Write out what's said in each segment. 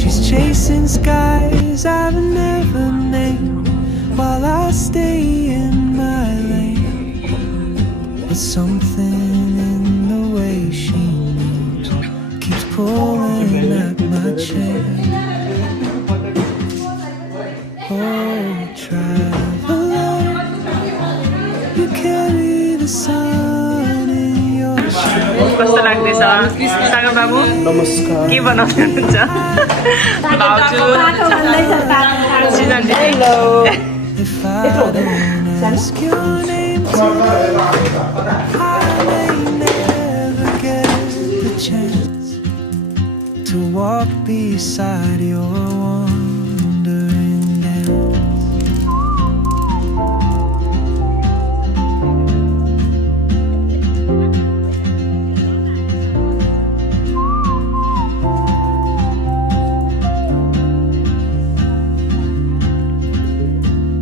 She's chasing skies I've never named while I stay in my lane. But something in the way she moves keeps pulling at my chair. Oh, traveler, you carry the sun in your shadow. कस्तो लाग्दैछ सागर बाबु नमस्कार के बनाउँदै हुनुहुन्छ भाउजू season If I don't ask your name tonight, I may never get the chance to walk beside your wandering dance.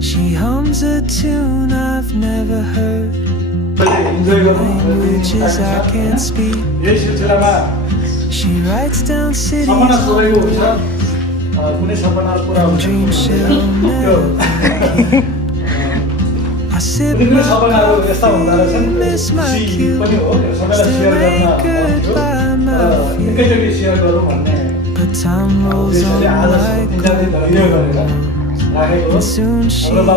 She hums a tune I've never heard, languages I can't speak. She writes down cities and dreams she'll never keep. I sip my coffee, miss my cue, still anchored by my feet. But time rolls on like gold, and soon she'll be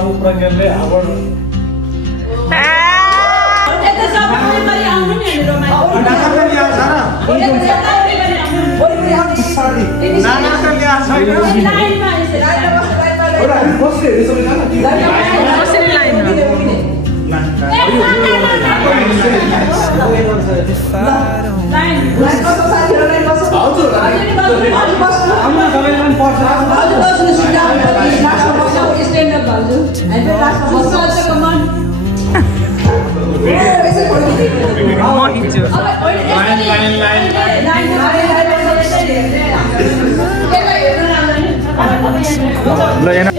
if I don't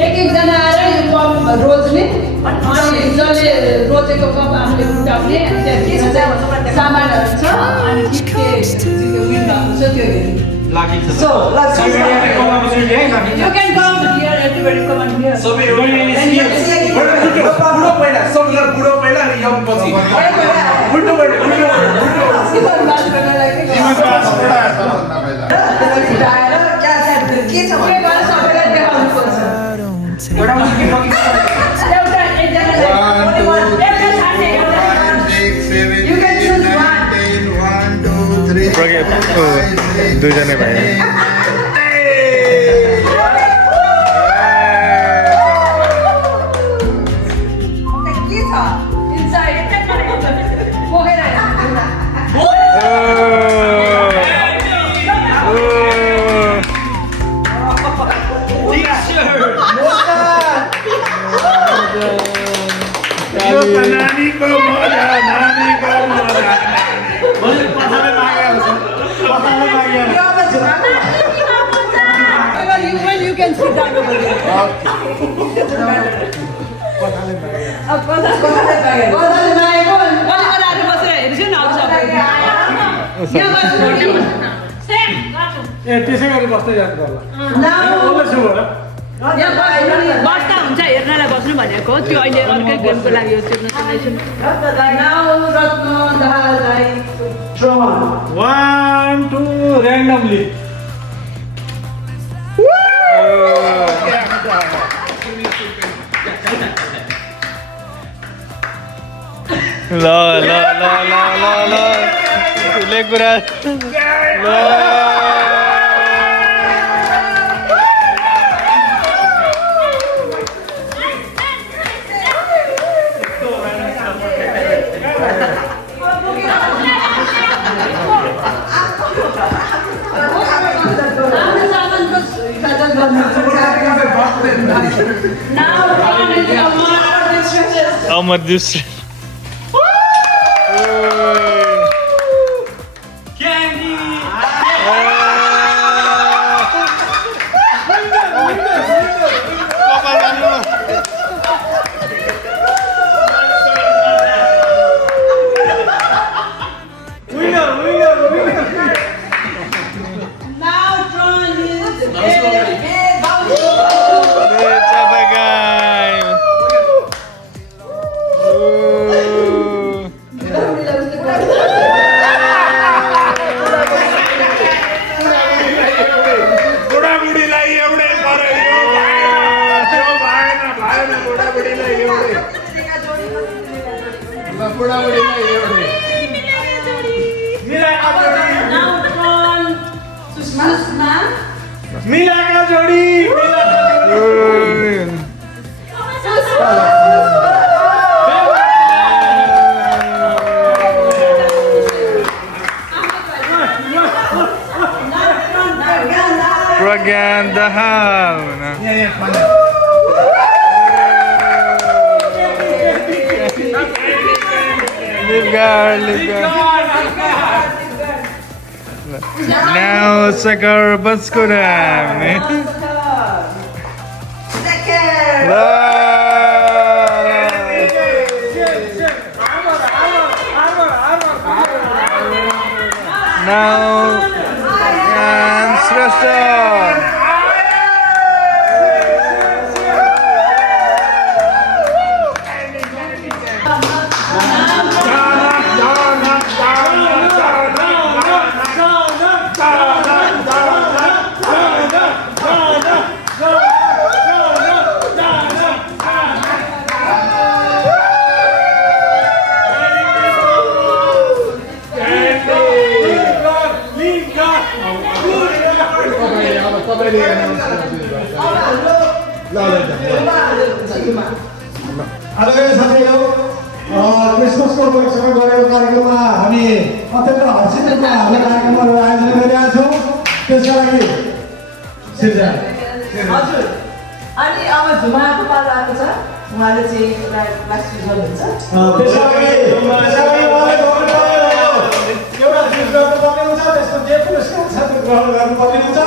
एकजना आएर यो cup रोज्ने अनि जसले रोजेको cup हामीले उठाउने अनि त्यहाँ सामानहरू छ अनि के त्यो विन्डोहरू छ त्यो So, let's you can come here, everybody come on here. So, दुईजना भाइ You can sit down over there. त्यसै गरी बस्दै जानु पर्ला बस्दा हुन्छ हेर्नलाई बस्नु भनेको त्यो अहिले अर्कै गेमको लागि One, two, randomly. ल ल ल ल ल ल ठुलै कुरा ल Amar दूसरे Now Tron is मिलाका जोडी प्रज्ञान Dahal Now Sakar Baskuram. Now and Srasta. आदरणीय साथीहरू क्रिसमसको उपलक्ष्यमा गरेको कार्यक्रममा हामी अत्यन्त हर्षित रूपमा हामीले कार्यक्रमहरू आयोजना गरिरहेका छौँ त्यसका लागि सिर्जना हजुर अनि अब झुमाको पालो आएको छ उहाँले चाहिँ एउटा क्लास गर्नुहुन्छ त्यसका लागि उहाँले एउटा गीत गर्नुपर्ने हुन्छ त्यसको जे पुरस्कार छ त्यो ग्रहण गर्नुपर्ने हुन्छ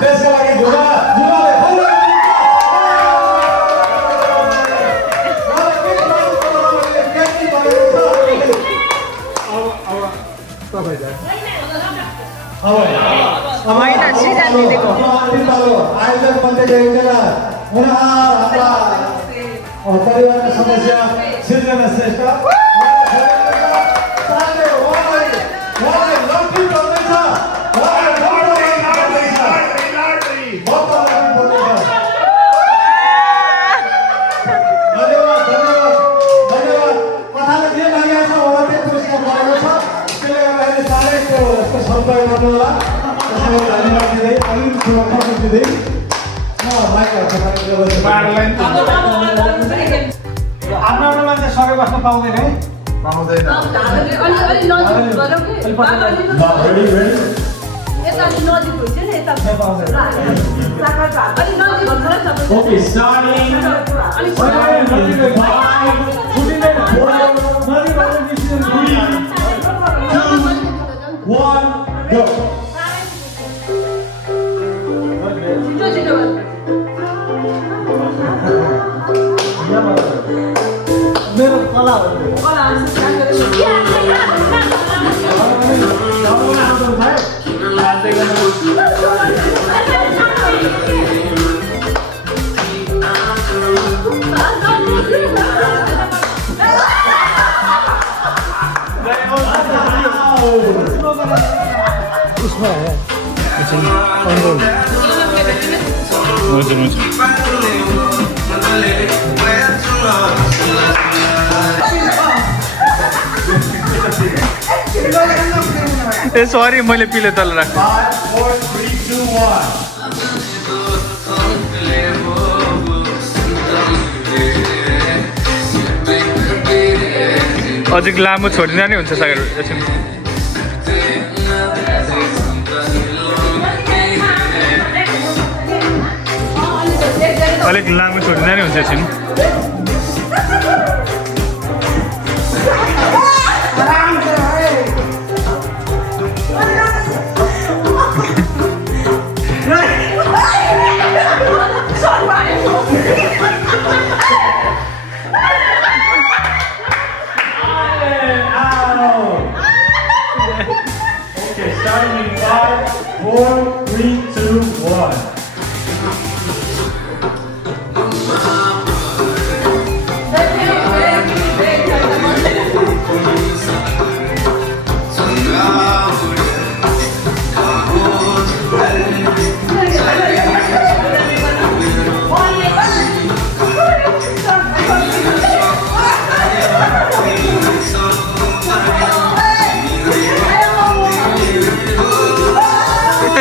त्यसका लागि झुमाले आयोजक बन्दै गएका हाम्रा परिवारका सदस्य सिर्जना श्रेष्ठ आफ्नो मान्छे सबै बस्न पाउँदैन है मेरो कला सरी मैले पिले तल राखेँ 5 4 3 2 1 अझै लामो छोडिँदा नै हुन्छ सागर एकछिन अलिक लामो छोडिँदा नै हुन्छ एकछिन Okay, starting in 5 4 3 2 1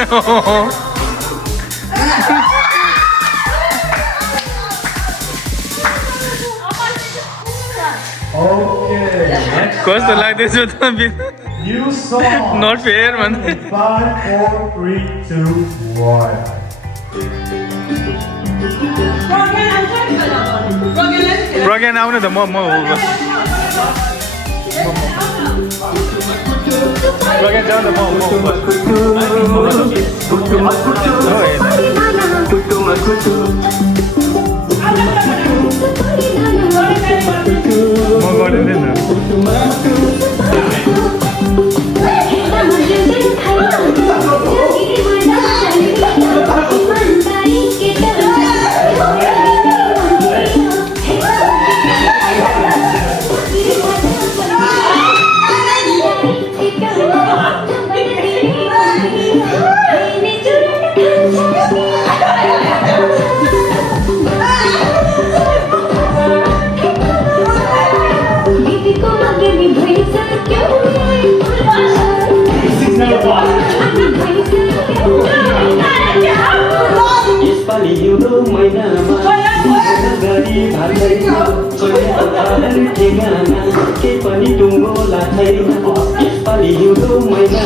Oh Okay. Next. कस्तो लाग्दैछ त New song. नट फेयर भन्दै 5, 4, 3, 2, 1. प्रज्ञान आउने त म प्रज्ञान जाऊ त म गरिँदैन यसपालि हिउँदो महिनामा गरी भन्दैछ ठेगाना के पनि टुङ्गो लाग्दैन यसपालि हिउँदो महिना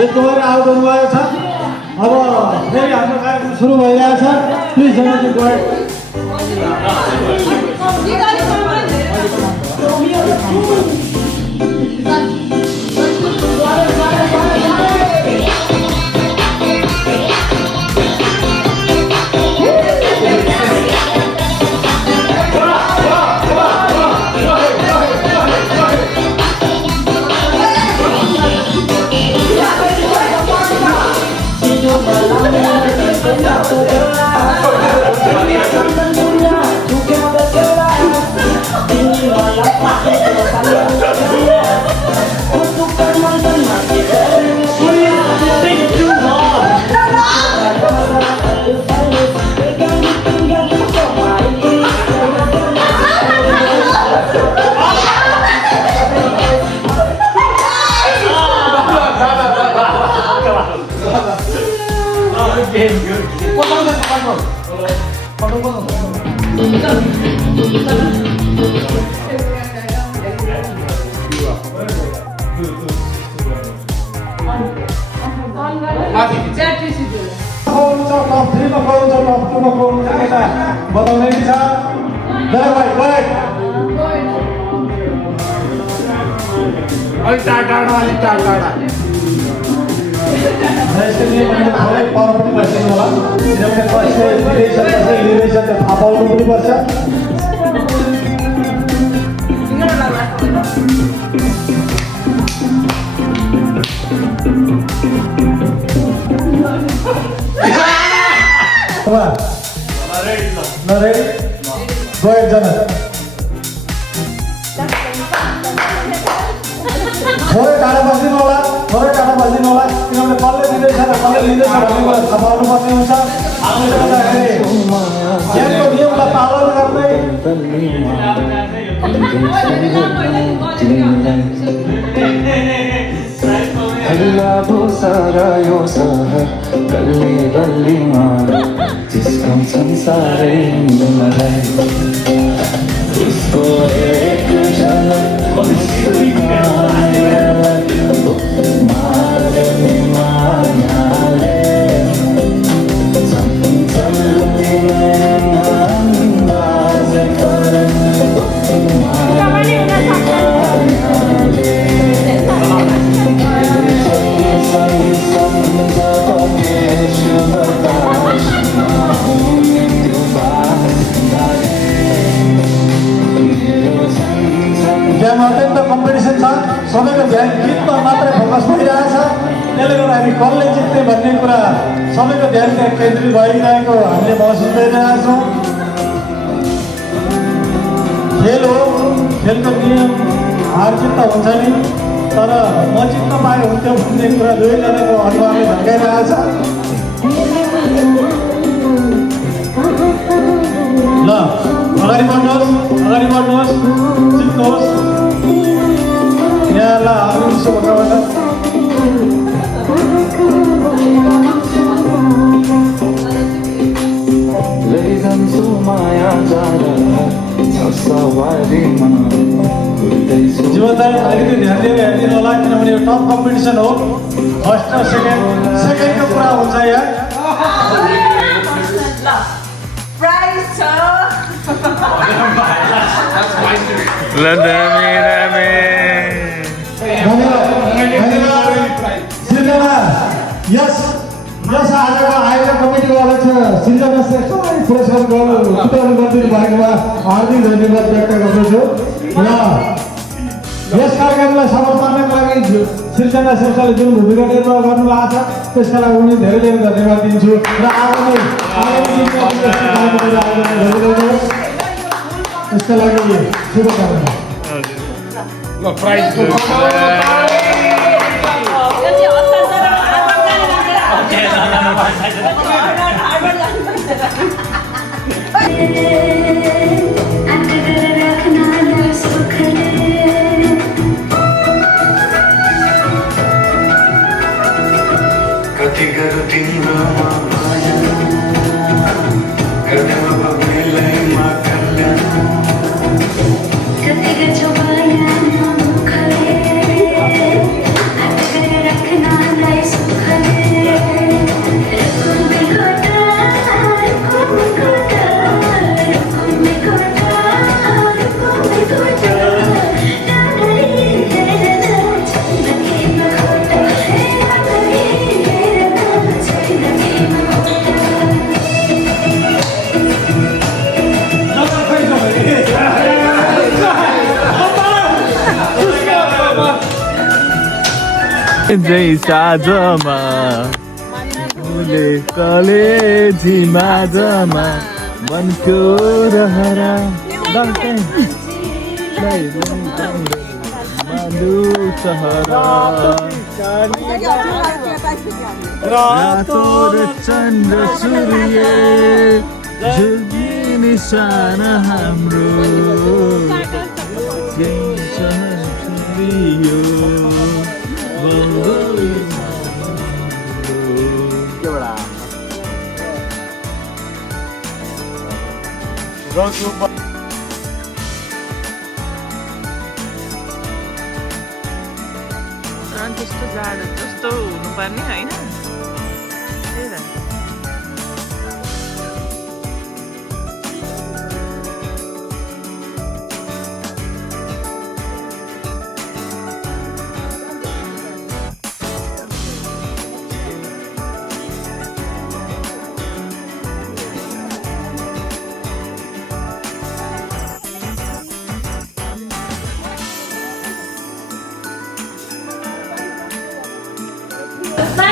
वेदकुमारी आउनु भएको छ अब फेरि हाम्रो कार्यक्रम सुरु भइरहेछ प्लिज जनाले गए बताउने कि छ अलिक टाढा यसरी थोरै पर पनि बसिनु होला किनभने कसले लिँदैछ त्यो थाहा पाउनु पनि पर्छ ready? Go ahead, Janet. थोरै टाढा बस्दिनु होला किनभने कसले दिँदैछ र कसले लिँदैछ भन्ने कुरा थाहा पाउनुपर्ने हुन्छ हामीले गर्दाखेरि गेमको नियमलाई पालन गर्दै हल्ला भो सारा यो सहर गल्ली गल्लीमा जिस्काउँछन् सारै मलाई उसको एक झलक मार्ने मायाले अत्यन्त कम्पिटिसन छ सबैको ध्यान गीतमा मात्रै फोकस भइरहेछ त्यसले गर्दा हामी कसले जित्ने भन्ने कुरा सबैको ध्यान त्यहाँ केन्द्रित भइरहेको हामीले महसुस गरिरहेका छौँ खेल हो खेलको नियम हार जित त हुन्छ नि तर म जित्न पाए हुन्थ्यो भन्ने कुरा दुवैजनाको अनुहारले झल्काइरहेछ ल अगाडि बढ्नुहोस् जित्नुहोस् यहाँलाई अरू शुभकामना माया जारा सवारीमा कुर्दैछु जीवनलाई अलिकति ध्यान दिएर हेरिदिनु होला किनभने यो टप कम्पिटिसन हो फर्स्ट र सेकेन्डको कुरा हुन्छ यहाँ प्राइज छ सृजना यस आजको आयोजक कमिटीको अध्यक्ष सृजना श्रेष्ठलाई पुरस्कार वितरण गरिदिनु भएकोमा हार्दिक धन्यवाद व्यक्त गर्दछु र यस कार्यक्रमलाई सफल पार्नको लागि सृजना श्रेष्ठले जुन भूमिका निर्वाह गर्नुभएको छ त्यसका लागि उनी धेरै धेरै धन्यवाद दिन्छु र आगामी त्यसका लागि शुभकामना कति गरौँ तिम्रोमा माया गर्दैमा बग्नेलैमा कल्याण कति गर्छौ माया मुखले आँट गरेर राख्नलाई सुखले जैसा जमा फुले कलेजीमा जमा मनको रहरा मालु सहरा रातो र चन्द्र सूर्य जुगी निशान हाम्रो त्यस्तो जाडो जस्तो हुनुपर्ने होइन त्यही त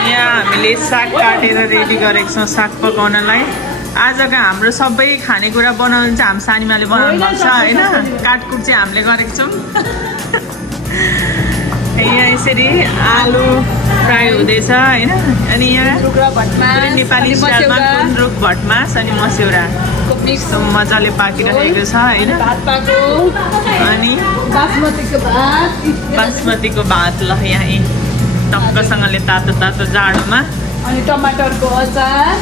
यहाँ हामीले साग काटेर रेडी गरेको छौँ साग पकाउनलाई। आजको हाम्रो सबै खानेकुरा बनाउनु चाहिँ हाम्रो सानीमाले बनाउनु भएको छ होइन। काटकुट चाहिँ हामीले गरेको छौँ। यहाँ यसरी आलु फ्राई हुँदैछ होइन। अनि यहाँ नेपाली स्टाइलमा गुन्द्रुक भटमास अनि मस्यौरा मजाले पाकिरहेको छ होइन। अनि बासमतीको भात ल यहाँ टक्कसँगले तातो तातो जाडोमा। अनि टमाटरको अचार।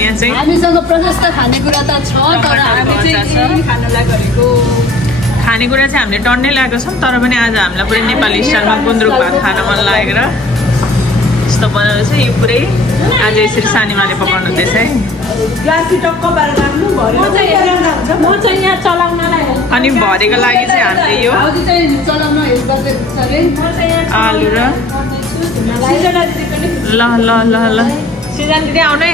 यहाँ चाहिँ हामीसँग प्रशस्त खानेकुरा त छ तर हामी चाहिँ खानलाई गरेको खानेकुरा चाहिँ हामीले टन्नै ल्याएको छौँ। तर पनि आज हामीलाई पुरै नेपाली स्टाइलमा गुन्द्रुक भात खान मन लागेर यस्तो बनाएको छ। यो पुरै आज यसरी सानीमाले पकाउनु हुँदैछ है। अनि भरेको लागि चाहिँ हामीले यो आलु र ल ल ल ल सिजन दिदी आउनु है।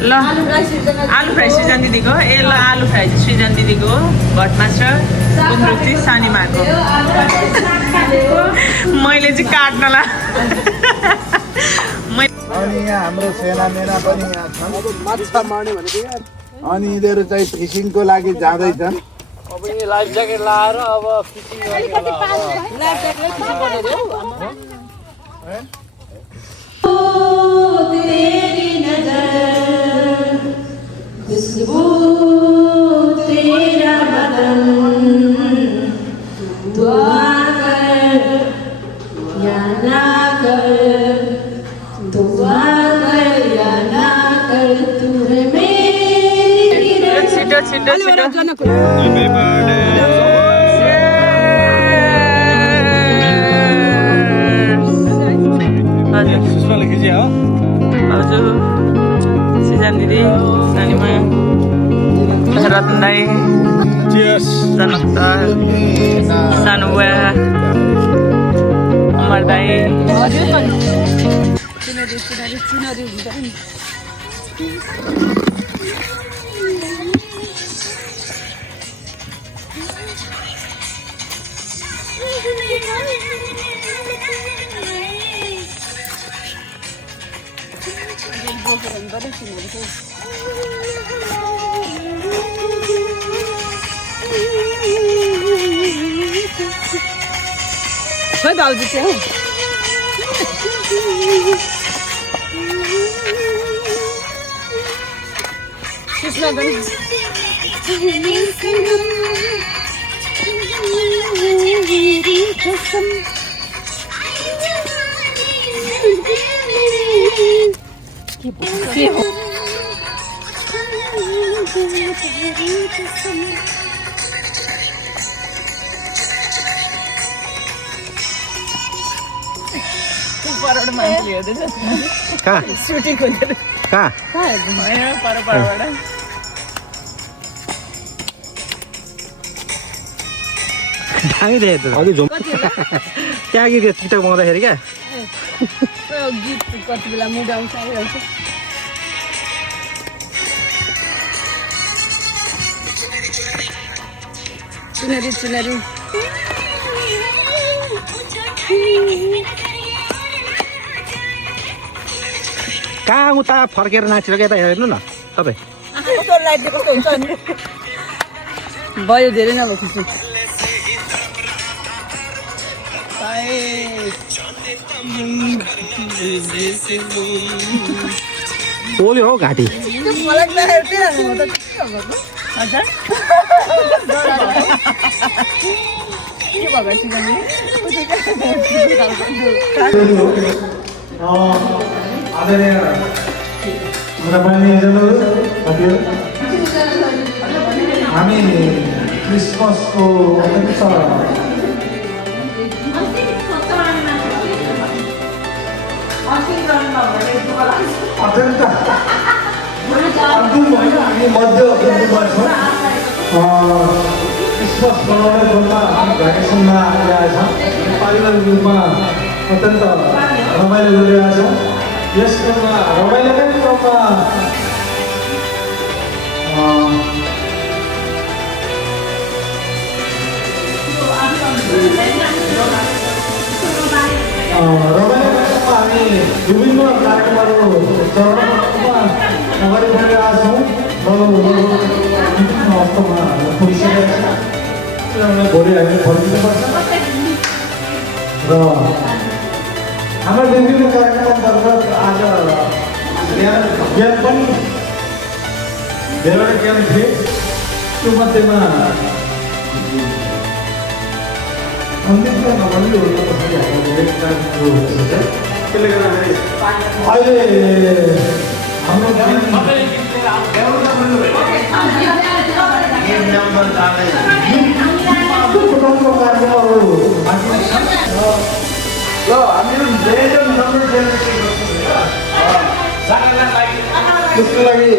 ल आलु फ्राई सिजन दिदीको ए ल आलु फ्राई सिजन दिदीको भटमास र गुन्द्रुक चाहिँ सानीमाको। मैले चाहिँ काट्नला अनि यहाँ हाम्रो सेना मेना पनि यहाँ छन् माछा मार्ने भनेको यहाँ। अनि यिनीहरू चाहिँ फिसिङको लागि जाँदैछन्। अब यो लाइफ ज्याकेट लाएर अब फिसिङ तेरी नजर खुशबू तेरा बदन दुआ कर या ना कर दुआ कर या ना कर तू है मेरा छिटो छिटो Happy हजुर सुषमाले खिच्यो हो हजुर सिजन दिदी सानीमा रतन दाई चियर्स जनक सर सानो बुवा अमर दाई खै भाउजू चाहिँ सुषमा पनि के हो परबाट मान्छेले हेर्दैछ कहाँ सुटिङ खोजेर कहाँ यहाँ परबाट दामी देखेको त अघि झुम त्यहाँ कि टिकटक बनाउँदाखेरि क्या गीत कति बेला मुड आउँछ आइहाल्छ चुनरी चुनरी कहाँ उता फर्केर नाचिरहेको यता हेर्नु न तपाईँ कस्तो लाइट कस्तो हुन्छ नि भयो धेरै नभए खुसी पोल्यो हौ घाँटी आदरणीय बहिनीहरू साथीहरू हामी क्रिसमसको अत्यन्त अत्यन्त अन्तिम होइन हामी मध्य बिन्दुमा छौँ क्रिसमस मनाउने क्रममा हामी भ्याकेसनमा आइरहेका छौँ पारिवारिक रूपमा अत्यन्त रमाइलो गरिरहेका छौँ यस क्रममा रमाइलोकै क्रममा हामी विभिन्न कार्यक्रमहरू चरणमा अगाडि बढिरहेका छौँ विभिन्न अवस्थामा पुगिसकेका छ भोलि हामी फर्किनुपर्छ र हाम्रो विभिन्न कार्यक्रम अन्तर्गत आज ज्ञान पनि धेरैवटा ज्ञान थिए त्यो मध्येमा अन्तिममा नभनी त्यसले गर्दाखेरि अहिले हाम्रो कार्यक्रमहरू ल हामीहरू धेरै नम्बर त्यसको लागि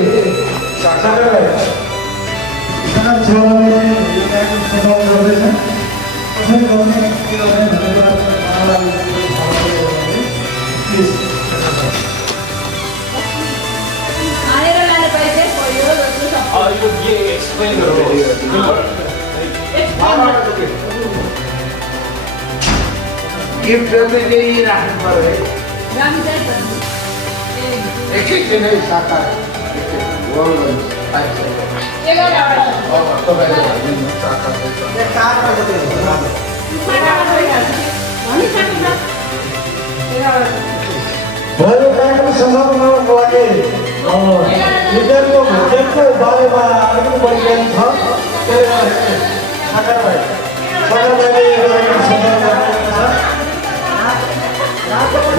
गिफ्ट केही राख्नु पर्यो एकैछिन है साकार भयो कार्यक्रम सञ्चालनको लागि विद्यार्थीको भोजनको बारेमा अलिकति बढी ज्ञान छ त्यसले गर्दाखेरि साकार भाइले कार्यक्रम सञ्चालन गर्नुहुन्छ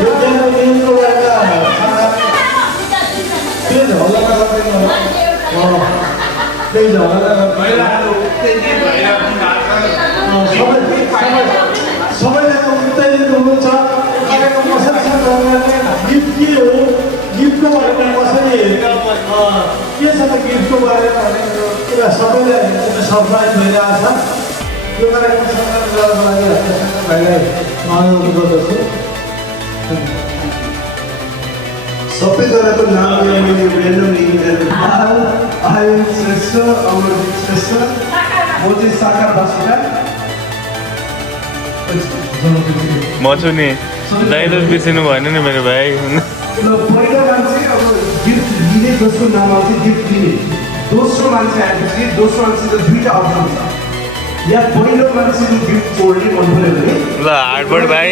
यो ज्ञानको दिनको बारेमा तेज हल्ला त्यही झगडा सबैजना उत्तेजित हुनुहुन्छ तपाईँको कसैसँग गिफ्ट के हो गिफ्टको बारेमा कसरी के छ त गिफ्टको बारेमा भन्ने कुरा सबैले सरप्राइज भइरहेको छ त्यो कार्यक्रमसँग भाइलाई अनुरोध गर्दछु सबैजनाको नाम मैले रेन्डमली आयुष श्रेष्ठ अमरजित श्रेष्ठ म चाहिँ साकार बासिका म छु नि डाइलग बिर्सिनु भएन नि मेरो भाइ ल पहिलो मान्छे अब गिफ्ट दिने जसको नाम आउँछ गिफ्ट दिने दोस्रो मान्छे आएपछि दोस्रो मान्छेको दुईवटा अप्सन छ या पहिलो मान्छेको गिफ्ट छोड्ने मन पऱ्यो भने ल हार्डबोर्ड भाइ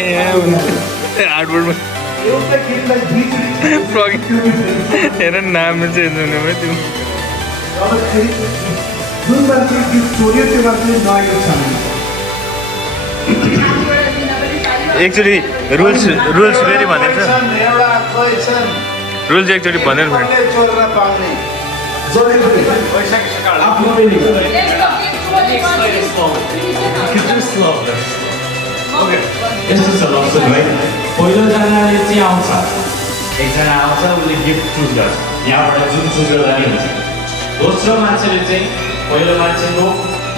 हार्डबोर्डमा एउटा गिफ्टलाई दुईचोटि हेर नाम चेन्ज हुने भयो त्यो अब फेरि जुन मान्छे गिफ्ट छोड्यो त्यो मान्छे नआएको छ एकचोटि रुल्स फेरि भनेको छ एउटा क्वेसन रुल्स एकचोटि भनेर फेरि चोरेर पाउने आफ्नो पनि यस्तो छ लप्सन है पहिलोजनाले चाहिँ आउँछ एकजना आउँछ उसले गिफ्ट चुज गर्छ यहाँबाट जुन चुज गर्दा नि हुन्छ दोस्रो मान्छेले चाहिँ पहिलो मान्छेको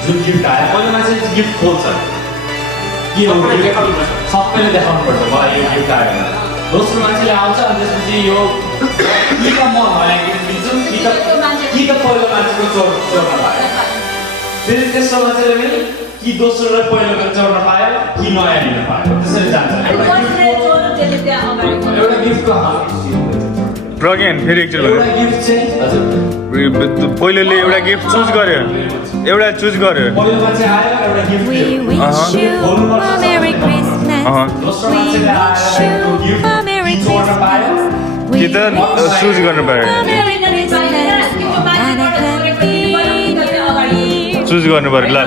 जुन गिफ्ट आयो पहिलो मान्छेले गिफ्ट खोल्छ के हो गिफ्ट सबैले देखाउनु पर्छ मलाई यो गिफ्ट आयो दोस्रो मान्छेले आउँछ अनि त्यसपछि यो कि त म नयाँ गिफ्ट दिन्छु कि त पहिलो मान्छेको चोर्न पायो फेरि तेस्रो मान्छेले पनि कि दोस्रो र पहिलोको चोर्न पायो कि नयाँ लिन पायो त्यसरी जान्छ एउटा गिफ्टको प्रज्ञान फेरि एकचोटि एउटा गिफ्ट चाहिँ हजुर पहिलोले एउटा गिफ्ट चुज गर्यो एउटा चुज गर्यो पहिलो मान्छे आयो एउटा gift We wish you a Merry Christmas. दोस्रो We मान्छेले wish आएर you गिफ्ट a Merry चोर्न पायो Christmas. कि त चुज गर्नु पर्यो A Merry Christmas. And a happy New Year. Choose गर्नु पर्यो ल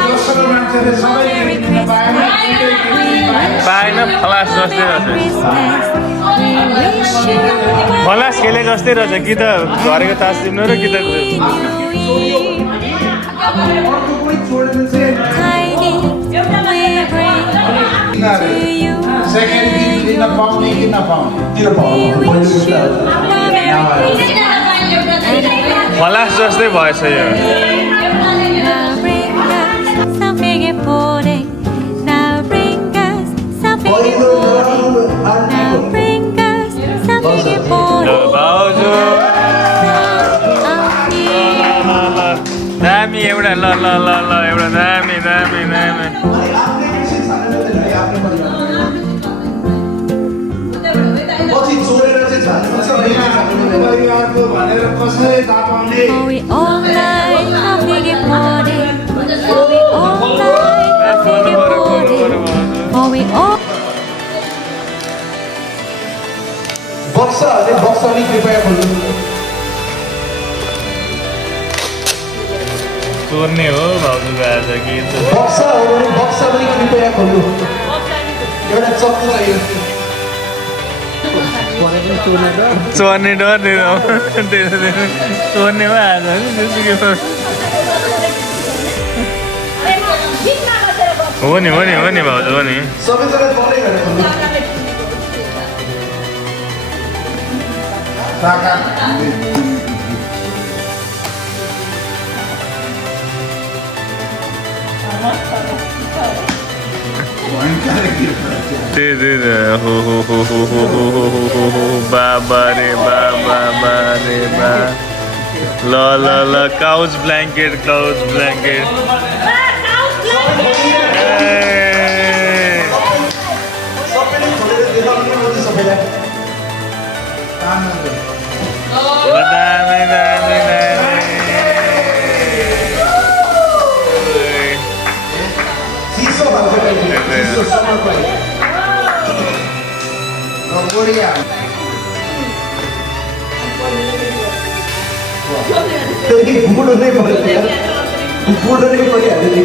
दोस्रो मान्छेले सबै Merry गिफ्ट दिन पाएन Christmas. पाएन फलास जस्तै रहेछ We wish you a फलास खेले जस्तै रहेछ कि त घरेको तास तिम्रो र कि त New Year. अर्को कोही छोडेर चाहिँ Tidings we bring to you. Second gift दिन पाउने कि नपाउने किन We wish you a Merry Christmas. फलास जस्तै भएछ यो Now bring us something important. Now bring us something पहिलो important. Round Now bring us something ल important. भाउजू दामी एउटा ल ल ल ल एउटा दामी दामी दामी आफ्नै बेसी छैन नि आफ्नो पछि छोडेर चाहिँ जानुपर्छ परिवारको भनेर कसैले थाहा पाउने For we all like something important. For we all like something important. For we all. बक्साहरूले बक्साले कृपया खोल्नु चोर्ने हो भाउजूको आज कि बक्सा हो भने बक्सा पनि कृपया खोल्नु एउटा चक्कु चाहियो चोर्ने डर चोर्ने भयो आज हो नि भाउजू हो नि सबैजना तलै गरेर खोल्नु साकार त्यही हो बाबा रे बाबा रे बा ल काउच ब्ल्याङ्केट सबैले खोलेर देखाउनु पर्छ सबैलाई चिसो भएको चिसो समर्पण बढिया त्यही बुढो नै पऱ्यो बुढो नै परिहाल्यो नि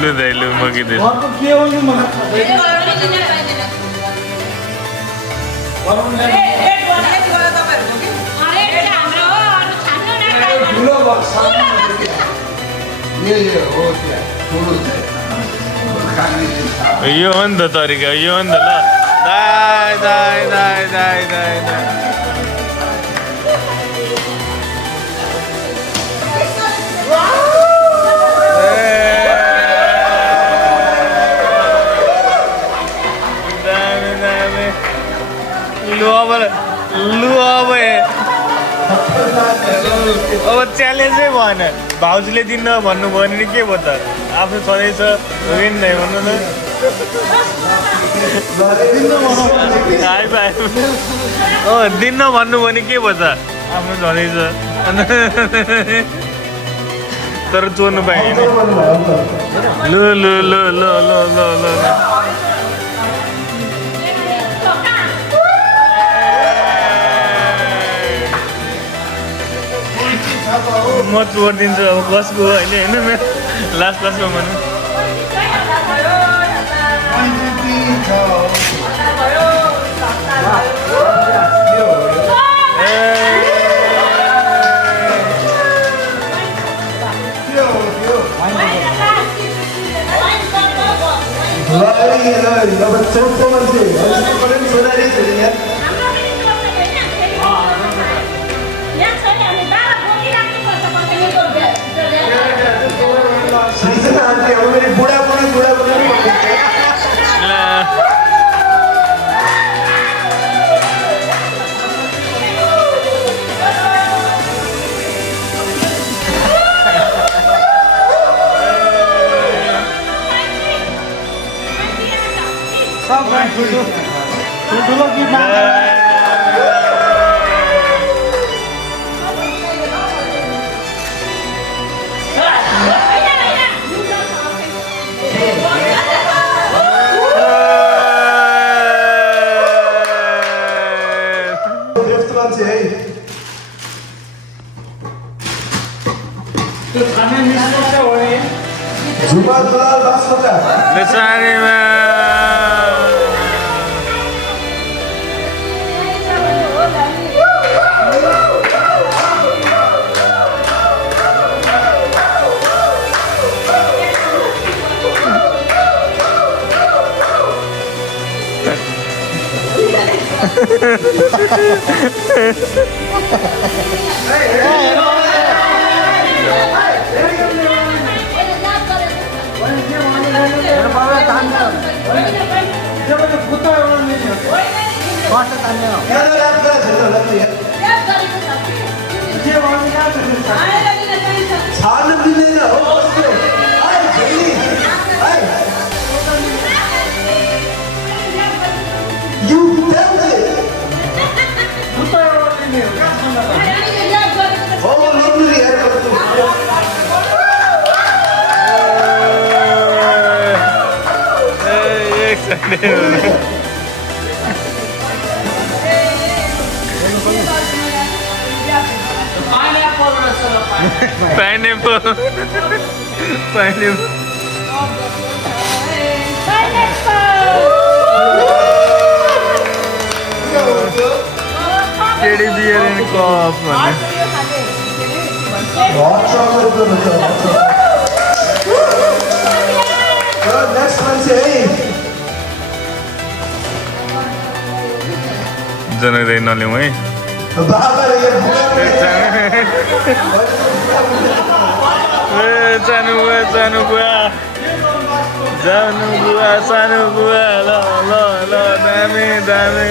लु दाइ लु मगिदिनु अर्को के हो नि मलाई ठुलो बक्स यो हो त्यहाँ ठुलो चाहिँ यो हो नि त तरिका यो हो नि त ल दाइ दाइ दाइ दाइ दाइ दाइ लु अब च्यालेन्जै भएन भाउजूले दिन्न भन्नुभयो भने के भयो त आफ्नो छँदैछ विन नै भन्नु न दिन्न भन्नुभयो भने के भयो त आफ्नो छँदैछ तर चोर्नु पाएन लु लु लु लु लु लु लु म चोरिदिन्छु अब कसको होइन होइन लास्ट लास्टमा भनौँ ठुलो गीत Pineapple. Pineapple. Teddy bear in cup. Next one, say. जनैदै नल्याउँ है जानु बुवा जानु बुवा जानु बुवा सानो बुवा ल ल ल दामी दामी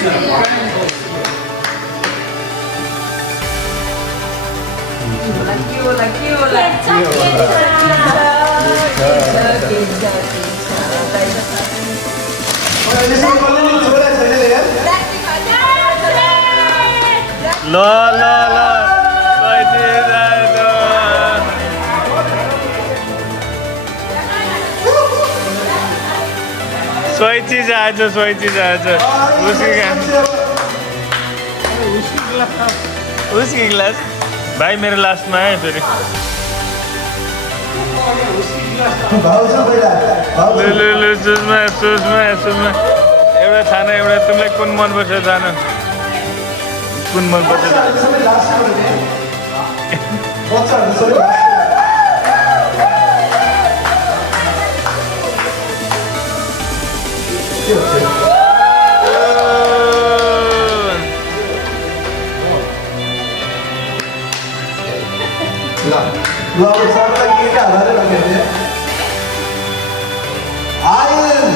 Music. यसरी कसले नि छोरा छैन यार ल ल ल कहिले जान्छ सोही चिज आज उसकी गिलास भाइ मेरो लास्टमा आयो फेरि भाउ छ पहिला भाउ छ। लु सुजमा एउटा छाना एउटा तिमीलाई कुन मनपर्छ छाना कुन मनपर्छ सबै लास्ट हो नि बच्चाहरु सबै लास्ट के हुन्छ ल अब सबैलाई केटा हराएर लग्यो आयन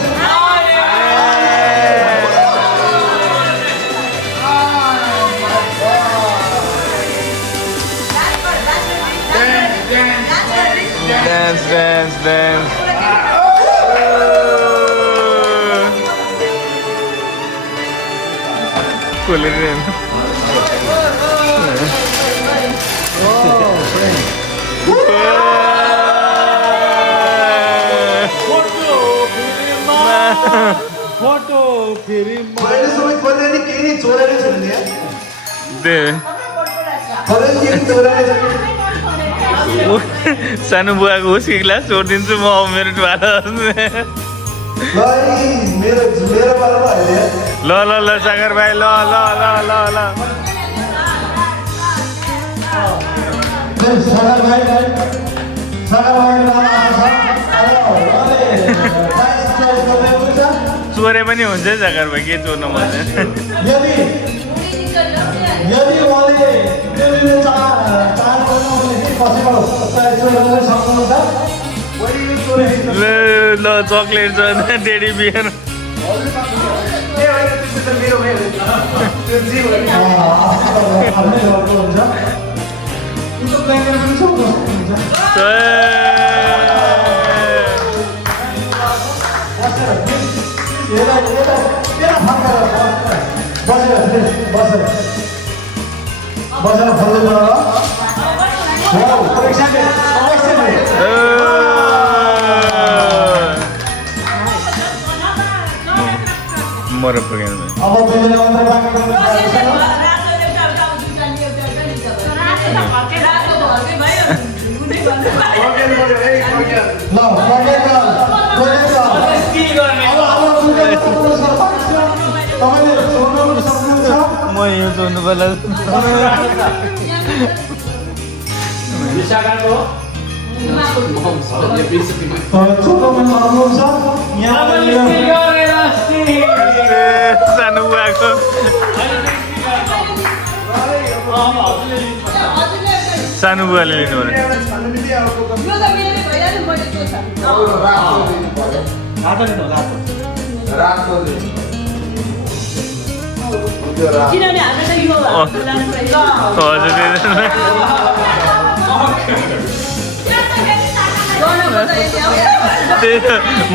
Dance. Kulirin. फोटो फेरि मैले सबै खोल्ने नि केही चोरेर छैन नि दे खोल्ने केही चोरेर छैन सानो बुवाको उसको ग्लास छोडिदिन्छु म मेरो बाटो ल मेरो बाटो भयो ल सागर भाइ ल सागर भाइ चोरे पनि हुन्छ है सागर भाइ के चोर्नु मन यदि उहाँले त्यो चार ल चक्लेट छ टेडी बियर बसेर फल्नु मर पुगेन अब म यो चोर्नु पर्ला सानो बुवाको सानो बुवाले लिनु पर्यो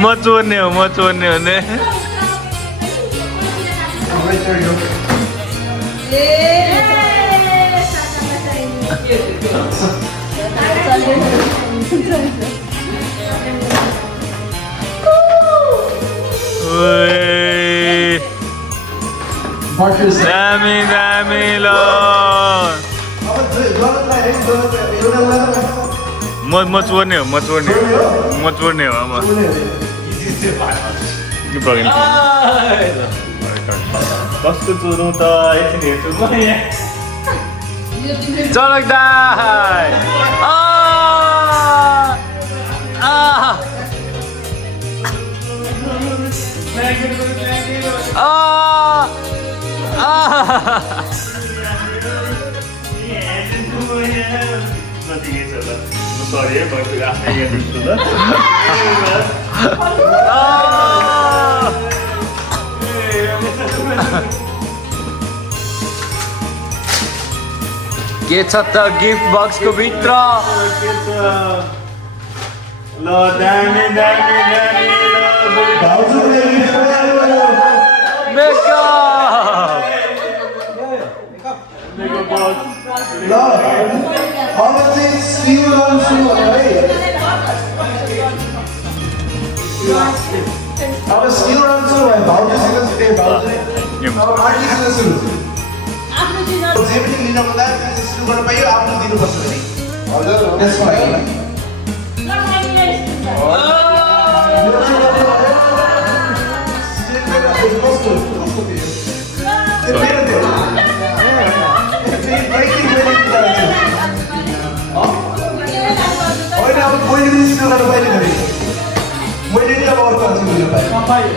म चोर्ने हो भने दामी ल म चोर्ने हो अब कस्तो चोरौँ त एकछिन हेर्छु म चलक्दा Sorry, but I get into that. के छ त गिफ्ट बक्सको भित्र ल दामी दामी दामी भाउजूले ल अब चाहिँ स्टिल गर्छु है अब स्टिल गर्छु भाइ भाउजूसँग चाहिँ भाउजूले अब पार्टीसँग सुरु जे पनि लिन भन्दा सुरु गर्न पाइयो आफ्नो दिनुपर्छ नि हजुर त्यसको लागि होइन अब मैले पनि स्टिल गर्न पाइने भने मैले नि अब अर्को अल्छी लिन पाएँ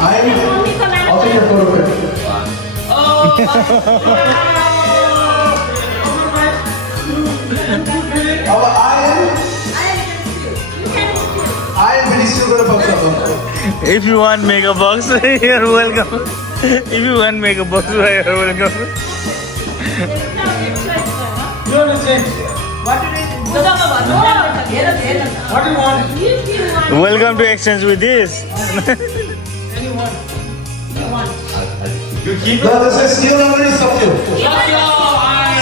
I'll take your photo quick. अब I am very still gonna box up. If you want mega box, you're welcome. If you want mega box, you're welcome. What do you want? Welcome to exchange with this. You keep ल त्यसै still पनि सक्यो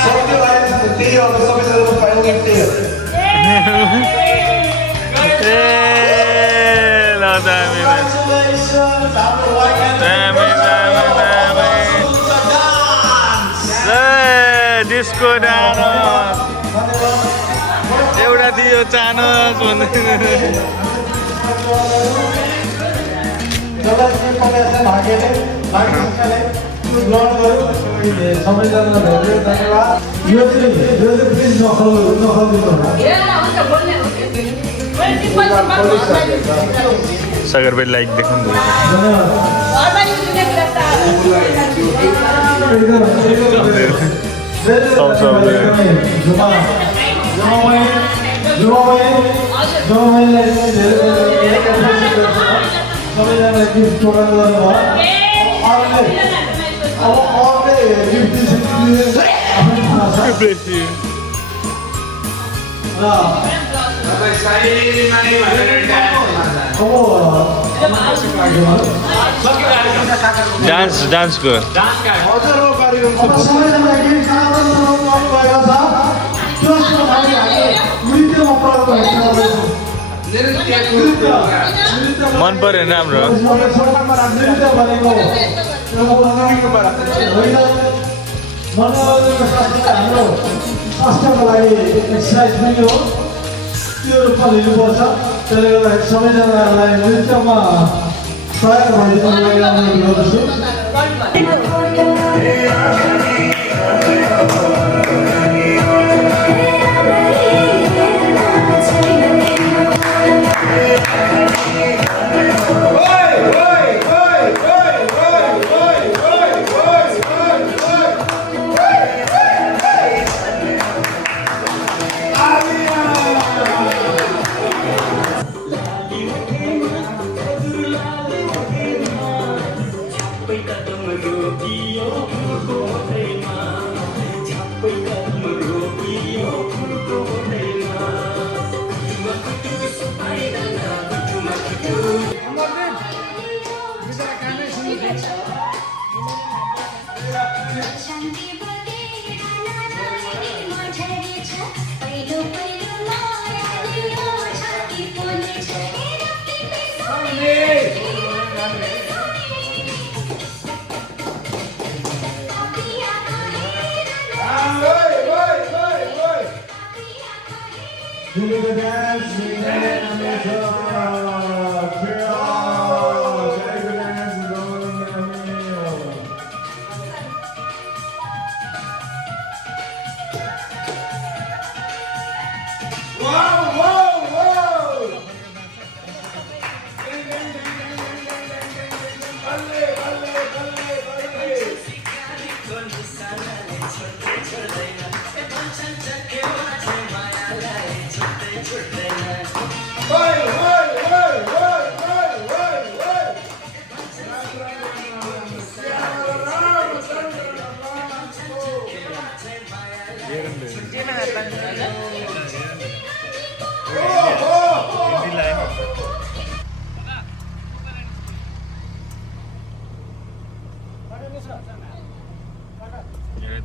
सक्यो अहिले त्यही अब सबैजना final game त्यही हो L दामी दामी डिस्को डान्स एउटा दियो चानस जसलाई चाहिँ तपाईँ भाग्यले भाग्यले त्यो ग्रहण गर्यो सबैजना धेरै धन्यवाद यो चाहिँ प्लिज नखलिदिनु होला सागर भाइ लाइक देखाउनु सबैजना गिफ्ट टोटल गर्नुभयो अब अरूले गिफ्ट डान्सको हजुरको कार्यक्रम अब सबैजना गिफ्ट खानु भएको छ त्यसको लागि हामी नृत्यमा प्रयोग गर्छौँ मन पर्यो नि हाम्रो नृत्य भनेको मनोरञ्जनको साथसाथै हाम्रो स्वास्थ्यको लागि एक्सर्साइज पनि हो त्यो रूपमा लिनुपर्छ त्यसले गर्दाखेरि सबैजनालाई नृत्यमा सहयोग भइदिनुको लागि अनुरोध गर्दछु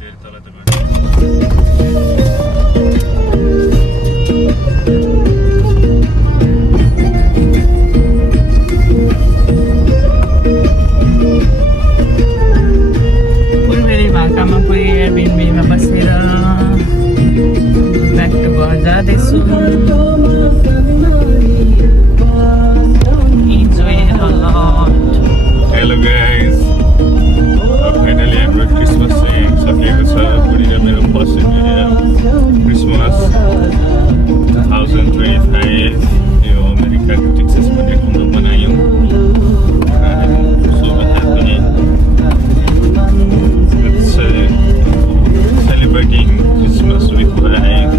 धेरै तल त गयो फुलबेरी भाकामा पुगेँ एयरबिएनबीमा बसेर ब्याक टु घर जाँदैछु enjoy a lot hello guys finally हाम्रो क्रिसमस चाहिँ सकिएको छ बुढीले मेरो फर्स्ट क्रिसमस 2025 यो अमेरिकाको टेक्सास भन्ने ठाउँमा मनायौँ so happy it's celebrating Christmas with wife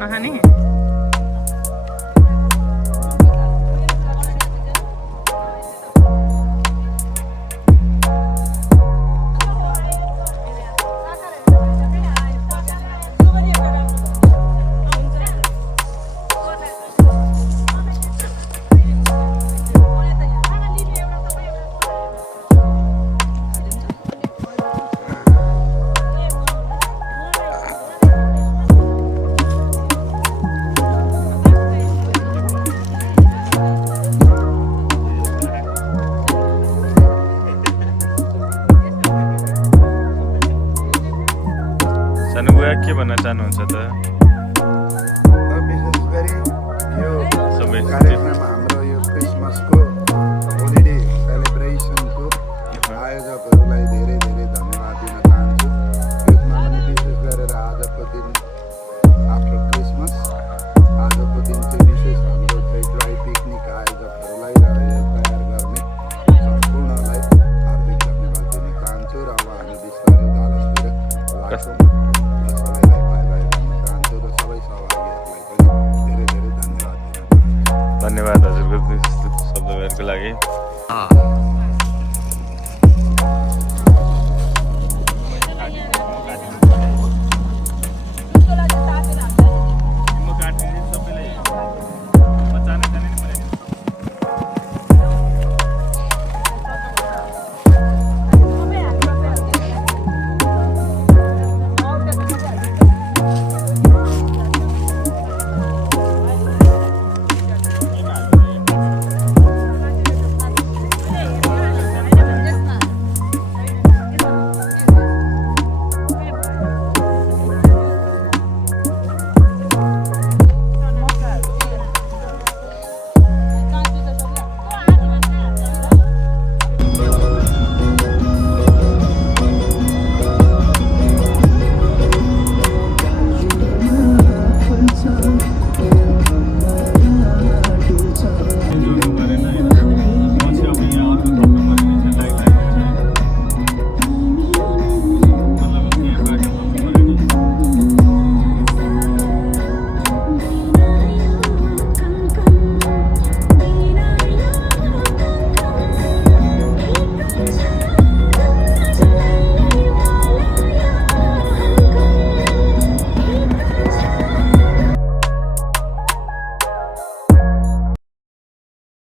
नखाने सानो बुवा के भन्न चाहनुहुन्छ त विशेष गरी यो सबै कार्यक्रम हाम्रो यो क्रिसमसको होलिडे सेलिब्रेसनको आयोजकहरूलाई धेरै धेरै धन्यवाद दिन चाहन्छु यसमा पनि विशेष गरेर आजको दिन आफ्टर क्रिसमस आजको दिन चाहिँ विशेष हाम्रो चाहिँ ड्राई पिकनिक आयोजकहरूलाई र यो तयार गर्ने सम्पूर्णलाई हार्दिक धन्यवाद दिन चाहन्छु र अब हामी बिस्तारै डालसतिर लाग्छौँ सबैलाई बाई बाई भन्न चाहन्छु र सबै सहभागीहरूलाई पनि धेरै धेरै धन्यवाद दिन चाहन्छु धन्यवाद हजुरको शब्दहरूको लागि